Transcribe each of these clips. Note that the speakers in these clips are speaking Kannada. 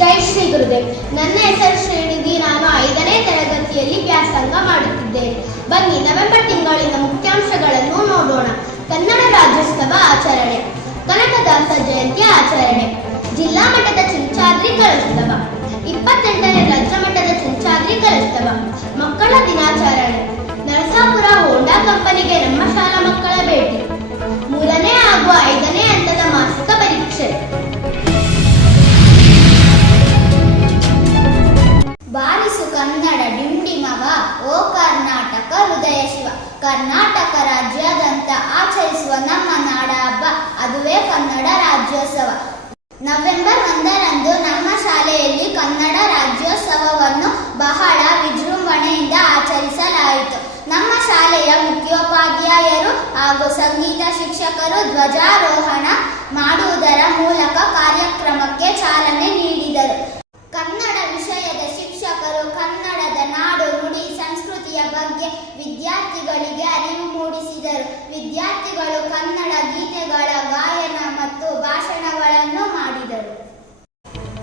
ಜೈ ಶ್ರೀ ಗುರುದೇವ್. ನನ್ನ ಹೆಸರು ಶ್ರೇಣಿಧಿ. ನಾನು 5ನೇ ತರಗತಿಯಲ್ಲಿ ವ್ಯಾಸಂಗ ಮಾಡುತ್ತಿದ್ದೇನೆ. ಬನ್ನಿ ನವೆಂಬರ್ ತಿಂಗಳಿನ ಮುಖ್ಯಾಂಶಗಳನ್ನು ನೋಡೋಣ. ಕನ್ನಡ ರಾಜ್ಯೋತ್ಸವ ಆಚರಣೆ, ಕನಕದಾಸ ಜಯಂತಿ ಆಚರಣೆ, ಜಿಲ್ಲಾ ಮಟ್ಟದ ಚಿಂಚಾದ್ರಿ ಕಲೋತ್ಸವ, 28ನೇ ರಾಜ್ಯ ಮಟ್ಟದ ಚಿಂಚಾದ್ರಿ ಕಲೋತ್ಸವ, ಮಕ್ಕಳ ದಿನಾಚರಣೆ, ನರಸಾಪುರ ಹೋಂಡಾ ಕಂಪನಿಗೆ ನಮ್ಮ ಶಾಲಾ ಮಕ್ಕಳ ಭೇಟಿ, 3ನೇ ಹಾಗೂ 5ನೇ ಹಂತದ ಮಾಸಿಕ ಪರೀಕ್ಷೆ. ಬಾರಿಸು ಕನ್ನಡ ಡಿಂಡಿಮವ, ಓ ಕರ್ನಾಟಕ ಹೃದಯ ಶಿವ. ಕರ್ನಾಟಕ ರಾಜ್ಯಾದ್ಯಂತ ಆಚರಿಸುವ ನಮ್ಮ ನಾಡ ಹಬ್ಬ, ಅದುವೇ ಕನ್ನಡ ರಾಜ್ಯೋತ್ಸವ. ನವೆಂಬರ್ 1ರಂದು ನಮ್ಮ ಶಾಲೆಯಲ್ಲಿ ಕನ್ನಡ ರಾಜ್ಯೋತ್ಸವವನ್ನು ಬಹಳ ವಿಜೃಂಭಣೆಯಿಂದ ಆಚರಿಸಲಾಯಿತು. ನಮ್ಮ ಶಾಲೆಯ ಮುಖ್ಯೋಪಾಧ್ಯಾಯರು ಹಾಗೂ ಸಂಗೀತ ಶಿಕ್ಷಕರು ಧ್ವಜಾರೋಹಣ ಮಾಡುವುದರ ಮೂಲಕ ಕಾರ್ಯಕ್ರಮಕ್ಕೆ ಚಾಲನೆ ನೀಡಿದರು. ಕನ್ನಡ ವಿಷಯದ ಶಿಕ್ಷಕರು ಕನ್ನಡದ ನಾಡು, ನುಡಿ, ಸಂಸ್ಕೃತಿಯ ಬಗ್ಗೆ ವಿದ್ಯಾರ್ಥಿಗಳಿಗೆ ಅರಿವು ಮೂಡಿಸಿದರು. ವಿದ್ಯಾರ್ಥಿಗಳು ಕನ್ನಡ ಗೀತೆಗಳ ಗಾಯನ ಮತ್ತು ಭಾಷಣಗಳನ್ನು ಮಾಡಿದರು.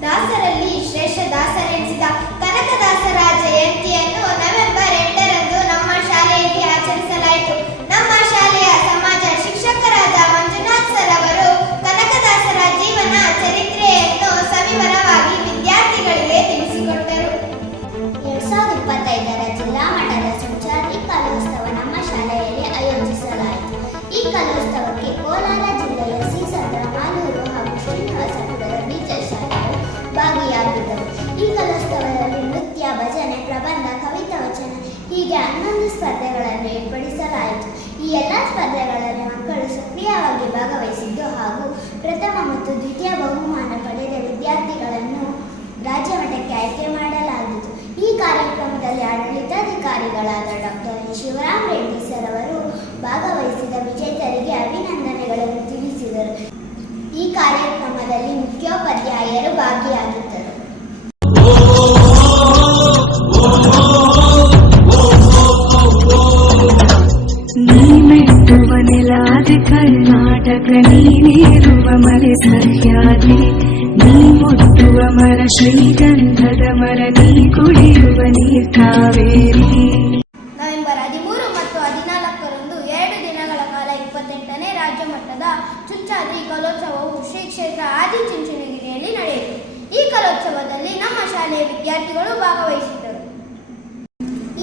ದಾಸರಲ್ಲಿ ಶ್ರೇಷ್ಠ ದಾಸರೆನಿಸಿದ ಕನಕದಾಸರ ಜಯಂತಿಯನ್ನು ನವೆಂಬರ್ 8ರಂದು ನಮ್ಮ ಶಾಲೆಯಲ್ಲಿ ಆಚರಿಸಲಾಯಿತು. ನಮ್ಮ ಶಾಲೆಯ ಸಮಾಜ ಶಿಕ್ಷಕರಾದ ಮಂಜುನಾಥ್ ಸರ್ ಅವರು ಕನಕದಾಸರ ಜೀವನ ಚರಿತ್ರೆಯನ್ನು ಸವಿವರವಾಗಿ ವಿದ್ಯಾರ್ಥಿಗಳಿಗೆ ತಿಳಿಸಿಕೊಟ್ಟರು. 2025ರ ಜಿಲ್ಲಾ ಮಟ್ಟದ ಚಿಂಚಾದ್ರಿ ಕಲೋತ್ಸವ ನಮ್ಮ ಶಾಲೆಯಲ್ಲಿ ಆಯೋಜಿಸಲಾಯಿತು. ಈ ಕಲೋತ್ಸವಕ್ಕೆ ಕೋಲಾರ ಜಿಲ್ಲೆಯ ಸೀಸಂದ್ರ, ಮಾಲೂರು ಹಾಗೂ ಶ್ರೀನಿವಾಸಪುರದ ಬೀಚರ್ ಶಾಲೆಗಳು ಭಾಗಿಯಾಗಿದ್ದವು. ಈ ಕಲೋತ್ಸವದಲ್ಲಿ ನೃತ್ಯ, ಭಜನೆ, ಪ್ರಬಂಧ, ಕವಿತಾವಚನ ಹೀಗೆ 11 ಸ್ಪರ್ಧೆಗಳನ್ನು ಏರ್ಪಡಿಸಲಾಯಿತು. ಈ ಎಲ್ಲ ಸ್ಪರ್ಧೆಗಳಲ್ಲಿ ಮಕ್ಕಳು ಸಕ್ರಿಯವಾಗಿ ಭಾಗವಹಿಸಿದ್ದು ಹಾಗೂ ಪ್ರಥಮ ಮತ್ತು ದ್ವಿತೀಯ ಬಹುಮಾನ ಪಡೆದ ವಿದ್ಯಾರ್ಥಿಗಳನ್ನು ರಾಜ್ಯ ಮಟ್ಟಕ್ಕೆ ಆಯ್ಕೆ ಮಾಡಲಾಗಿತ್ತು. ಈ ಕಾರ್ಯಕ್ರಮದಲ್ಲಿ ಆಡಳಿತಾಧಿಕಾರಿಗಳಾದ ಡಾಕ್ಟರ್ ಶಿವರಾಮ್ ರೆಡ್ಡಿ ಸರ್ ಅವರು ಭಾಗವಹಿಸಿದ ವಿಜೇತರಿಗೆ ಅಭಿನಂದನೆಗಳನ್ನು ತಿಳಿಸಿದರು. ಈ ಕಾರ್ಯಕ್ರಮದಲ್ಲಿ ಮುಖ್ಯೋಪಾಧ್ಯಾಯರು ಭಾಗಿಯಾಗಿದ್ದರು. ನೀ ಮೆಟ್ಟುವ ನೆಲಾದೆ ಕರ್ನಾಟಕ, ನೀನೇರುವ ಮರೆ ಸಹ್ಯಾದ್ರಿ, ನೀ ಮುಟ್ಟುವ ಮರ ಶ್ರೀಗಂಧದ ಮರ, ನೀ ಕುಡಿಯುವ ನೀರ್ ಕಾವೇರಿ. ನವೆಂಬರ್ 13 ಮತ್ತು 14ರಂದು 2 ದಿನಗಳ ಕಾಲ 28ನೇ ರಾಜ್ಯ ಮಟ್ಟದ ಚಿಂಚಾದ್ರಿ ಕಲೋತ್ಸವವು ಶ್ರೀ ಕ್ಷೇತ್ರ ಆದಿಚುಂಚನಗಿರಿಯಲ್ಲಿ ನಡೆಯಿತು. ಈ ಕಲೋತ್ಸವದಲ್ಲಿ ನಮ್ಮ ಶಾಲೆಯ ವಿದ್ಯಾರ್ಥಿಗಳು ಭಾಗವಹಿಸಿದ್ದರು.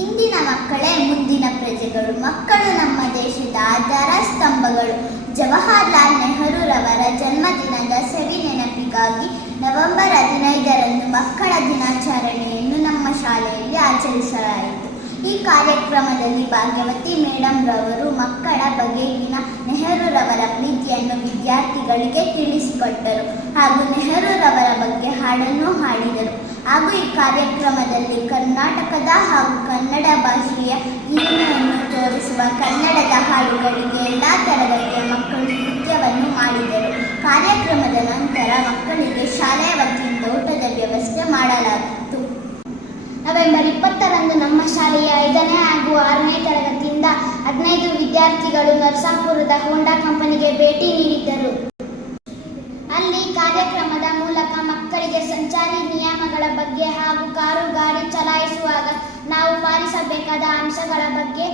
ಇಂದಿನ ಮಕ್ಕಳೇ ಮುಂದಿನ ಪ್ರಜೆಗಳು. ಮಕ್ಕಳು ನಮ್ಮ ದೇಶದ ಆಧಾರ ಸ್ತಂಭಗಳು. ಜವಾಹರಲಾಲ್ ನೆಹರೂರವರ ಜನ್ಮದಿನದ ಸವಿ ನೆನಪಿಗಾಗಿ ನವೆಂಬರ್ 15ರಂದು ಮಕ್ಕಳ ದಿನಾಚರಣೆಯನ್ನು ನಮ್ಮ ಶಾಲೆಯಲ್ಲಿ ಆಚರಿಸಲಾಯಿತು. ಈ ಕಾರ್ಯಕ್ರಮದಲ್ಲಿ ಭಾಗ್ಯವತಿ ಮೇಡಮ್ ರವರು ಮಕ್ಕಳ ಬಗೆಗಿನ ನೆಹರೂರವರ ಪ್ರೀತಿಯನ್ನು ವಿದ್ಯಾರ್ಥಿಗಳಿಗೆ ತಿಳಿಸಿಕೊಟ್ಟರು ಹಾಗೂ ನೆಹರೂರವರ ಬಗ್ಗೆ ಹಾಡನ್ನು ಹಾಡಿದರು. ಹಾಗೂ ಈ ಕಾರ್ಯಕ್ರಮದಲ್ಲಿ ಕರ್ನಾಟಕದ ಹಾಗೂ ಕನ್ನಡ ಭಾಷೆಯ ಹಿರಿಮೆಯನ್ನು ತೋರಿಸುವ ಕನ್ನಡದ ಹಾಡುಗಳಿಗೆ ಎಲ್ಲ ತರಗತಿಯ ಮಕ್ಕಳು ನೃತ್ಯವನ್ನು ಮಾಡಿದರು. ಕಾರ್ಯಕ್ರಮದ ನಂತರ ಮಕ್ಕಳಿಗೆ ಶಾಲೆಯ ವತಿಯಿಂದ ಊಟದ ವ್ಯವಸ್ಥೆ ಮಾಡಲಾಗಿತ್ತು. ನವೆಂಬರ್ 20ರಂದು ನಮ್ಮ ಶಾಲೆಯ 5ನೇ ಹಾಗೂ 6ನೇ ತರಗತಿಯಿಂದ 15 ವಿದ್ಯಾರ್ಥಿಗಳು ನರಸಾಪುರದ ಹೋಂಡಾ ಕಂಪನಿಗೆ ಭೇಟಿ ನೀಡಿದ್ದರು. ಅಲ್ಲಿ ಕಾರ್ಯಕ್ರಮದ ಮೂಲಕ ಮಕ್ಕಳಿಗೆ ಸಂಚಾರಿ ನಿಯಮಗಳ ಬಗ್ಗೆ ಹಾಗೂ ಕಾರು ಗಾಡಿ ಚಲಾಯಿಸುವಾಗ ನಾವು ಪಾಲಿಸಬೇಕಾದ ಅಂಶಗಳ ಬಗ್ಗೆ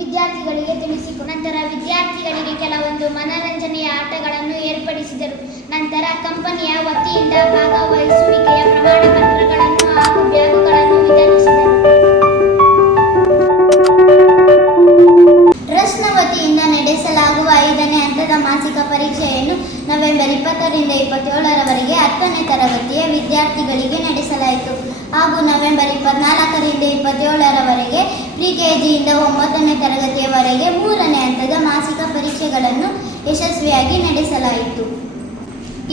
ವಿದ್ಯಾರ್ಥಿಗಳಿಗೆ ತಿಳಿಸಿಕೊಟ್ಟರು. ನಂತರ ವಿದ್ಯಾರ್ಥಿಗಳಿಗೆ ಕೆಲವೊಂದು ಮನರಂಜನೆಯ ಆಟಗಳನ್ನು ಏರ್ಪಡಿಸಿದರು. ನಂತರ ಕಂಪನಿಯ ವತಿಯಿಂದ ಭಾಗವಹಿಸುವಿಕೆಯ ಪ್ರಮಾಣ ಪತ್ರಗಳನ್ನು ಹಾಗೂ ಬ್ಯಾಗುಗಳನ್ನು ವಿತರಿಸಿದರು. ಟ್ರಸ್ಟ್ನ ವತಿಯಿಂದ ನಡೆಸಲಾಗುವ 5ನೇ ಹಂತದ ಮಾಸಿಕ ಪರೀಕ್ಷೆಯನ್ನು ನವೆಂಬರ್ 20ರಿಂದ 27ರವರೆಗೆ 10ನೇ ತರಗತಿಯ ವಿದ್ಯಾರ್ಥಿಗಳಿಗೆ ನಡೆಸಲಾಯಿತು. ಹಾಗೂ ನವೆಂಬರ್ 24ರಿಂದ 27ರವರೆಗೆ ಪ್ರಿಕೆಜಿಯಿಂದ 9ನೇ ತರಗತಿಯವರೆಗೆ 3ನೇ ಹಂತದ ಮಾಸಿಕ ಪರೀಕ್ಷೆಗಳನ್ನು ಯಶಸ್ವಿಯಾಗಿ ನಡೆಸಲಾಯಿತು.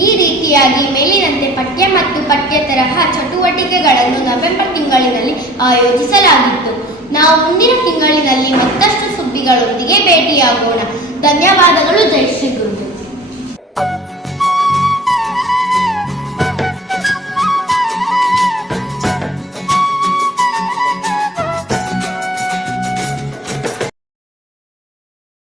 ಈ ರೀತಿಯಾಗಿ ಮೇಲಿನಂತೆ ಪಠ್ಯ ಮತ್ತು ಪಠ್ಯೇತರ ಚಟುವಟಿಕೆಗಳನ್ನು ನವೆಂಬರ್ ತಿಂಗಳಿನಲ್ಲಿ ಆಯೋಜಿಸಲಾಗಿತ್ತು. ನಾವು ಮುಂದಿನ ತಿಂಗಳಿನಲ್ಲಿ ಮತ್ತಷ್ಟು ಸುದ್ದಿಗಳೊಂದಿಗೆ ಭೇಟಿಯಾಗೋಣ. ಧನ್ಯವಾದಗಳು. ಜೈ ಶ್ರೀ ಗುರು.